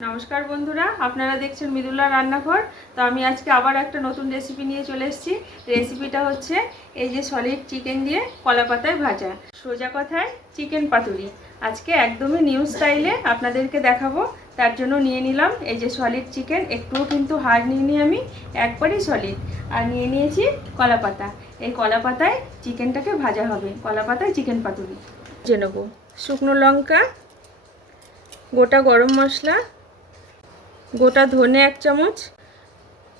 নমস্কার বন্ধুরা, আপনারা দেখছেন মৃদুলা রান্নাঘর। তো আমি আজকে আবার একটা নতুন রেসিপি নিয়ে চলে এসেছি। রেসিপিটা হচ্ছে এই যে সলিড চিকেন দিয়ে কলা পাতায় ভাজা। সোজা কথায় চিকেন পাতুরি। আজকে একদমই নিউ স্টাইলে আপনাদেরকে দেখাবো। তার জন্য নিয়ে নিলাম এই যে সলিড চিকেন একটুও কিন্তু হাড় নিইনি আমি, একবারই সলিড আর নিয়ে নিয়েছি কলা পাতা। এই কলা পাতায় চিকেনটাকে ভাজা হবে। কলা পাতায় চিকেন পাতুরি। যে নেব। শুকনো লঙ্কা, গোটা গরম মশলা গোটা ধনে এক চামচ,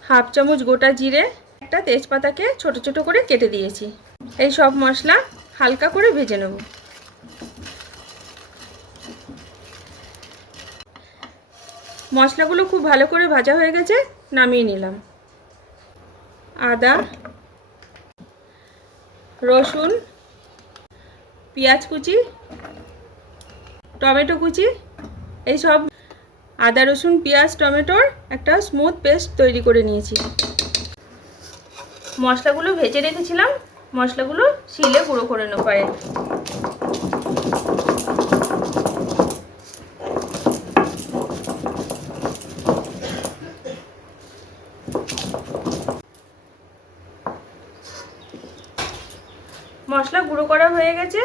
হাফ চামচ গোটা জিরে, একটা তেজপাতাকে ছোট ছোট করে কেটে দিয়েছি। এই সব মশলা হালকা করে ভেজে নেব। মশলাগুলো খুব ভালো করে ভাজা হয়ে গেছে, নামিয়ে নিলাম। আদা, রসুন, পেঁয়াজ কুচি, টমেটো কুচি, এই সব আদা, রসুন, পেঁয়াজ, টমেটোর একটা স্মুথ পেস্ট তৈরি করে নিয়েছি। মশলাগুলো ভেজে রেখেছিলাম, মশলাগুলো শিলে গুঁড়ো করে নেব পারে মশলা গুঁড়ো করা হয়ে গেছে।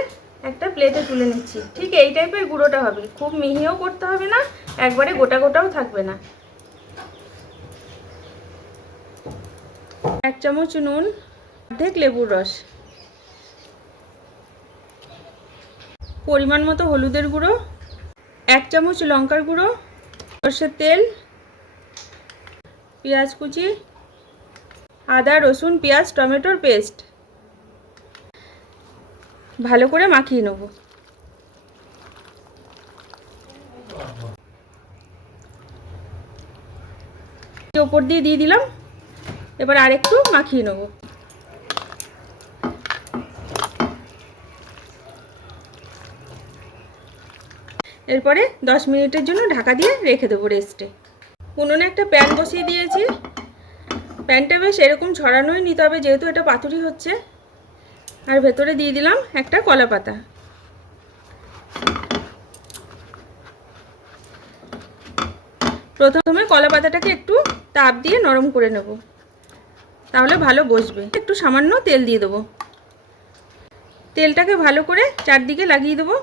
একটা প্লেটে তুলে নিচ্ছি। ঠিক এই টাইপের গুঁড়োটা হবে। খুব মিহিও করতে হবে না, একবারে গোটা গোটাও থাকবে না। এক চামচ নুন, অর্ধেক লেবুর রস। পরিমাণ মতো হলুদের গুঁড়ো, এক চামচ লঙ্কার গুঁড়ো, সর্ষের তেল, পেঁয়াজ কুচি, আদা, রসুন, পেঁয়াজ, টমেটোর পেস্ট ভালো করে মাখিয়ে নেব। ওপর দিয়ে দিয়ে দিলাম, এবার আরেকটু মাখিয়ে নেব। এরপরে দশ মিনিটের জন্য ঢাকা দিয়ে রেখে দেবো রেস্টে। উনুনে একটা প্যান বসিয়ে দিয়েছি। প্যানটা বেশ এরকম ছড়ানোই নিতে হবে যেহেতু এটা পাতুরি হচ্ছে আর ভেতরে দিয়ে দিলাম একটা কলা পাতা। প্রথমে কলা পাতাটাকে একটু তাপ দিয়ে নরম করে নেব। তাহলে ভালো বসবে। একটু সামান্য তেল দিয়ে দেবো। তেলটাকে ভালো করে চারদিকে লাগিয়ে দেবো।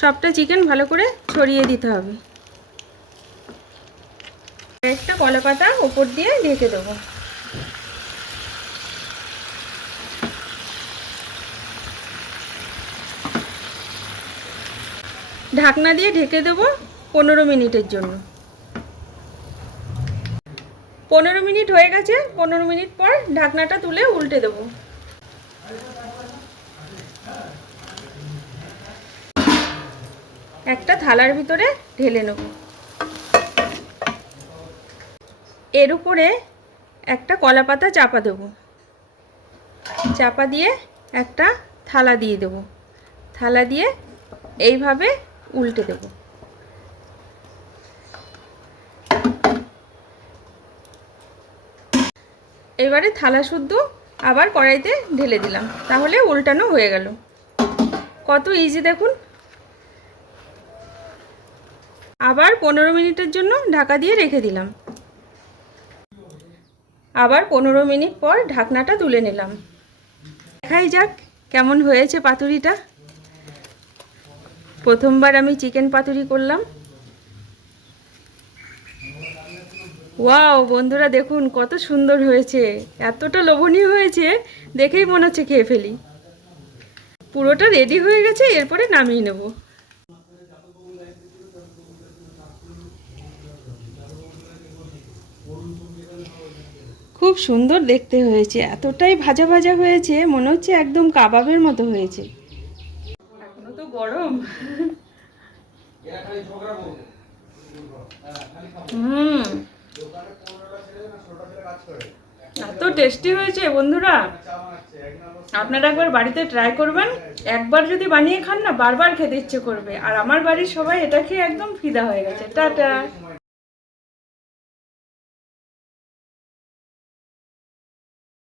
সবটা চিকেন ভালো করে ছড়িয়ে দিতে হবে। একটা কলা পাতা ওপর দিয়ে ঢেকে দেবো। ঢাকনা দিয়ে ঢেকে দেবো পনেরো মিনিটের জন্য। পনেরো মিনিট হয়ে গেছে, পনেরো মিনিট পর ঢাকনাটা তুলে উল্টে দেবো। একটা থালার ভিতরে ঢেলে নেব। এর উপরে একটা কলা পাতা চাপা দেবো। চাপা দিয়ে একটা থালা দিয়ে দেব। থালা দিয়ে এইভাবে উল্টে দেব। এবারে থালা শুদ্ধ আবার কড়াইতে ঢেলে দিলাম। তাহলে উল্টানো হয়ে গেল। কত ইজি দেখুন। আবার পনেরো মিনিটের জন্য ঢাকা দিয়ে রেখে দিলাম। আবার পনেরো মিনিট পর ঢাকনাটা তুলে নিলাম। দেখাই যাক কেমন হয়েছে পাতুরিটা। প্রথমবার আমি চিকেন পাতুরি করলাম। ওয়াও, বন্ধুরা দেখুন কত সুন্দর হয়েছে। এতটা লোভনীয় হয়েছে, দেখেই মনে হচ্ছে খেয়ে ফেলি। পুরোটা রেডি হয়ে গেছে, এরপরে নামিয়ে নেব। খুব সুন্দর দেখতে হয়েছে। এতটাই ভাজা ভাজা হয়েছে, মনে হচ্ছে একদম কাবাবের মতো হয়েছে। এখনও তো গরম। এত টেস্টি হয়েছে বন্ধুরা। আপনারা একবার বাড়িতে ট্রাই করবেন। একবার যদি বানিয়ে খান না, বারবার খেতে ইচ্ছে করবে। আর আমার বাড়ির সবাই এটা খেয়ে একদম ফিদা হয়ে গেছে। টাটা।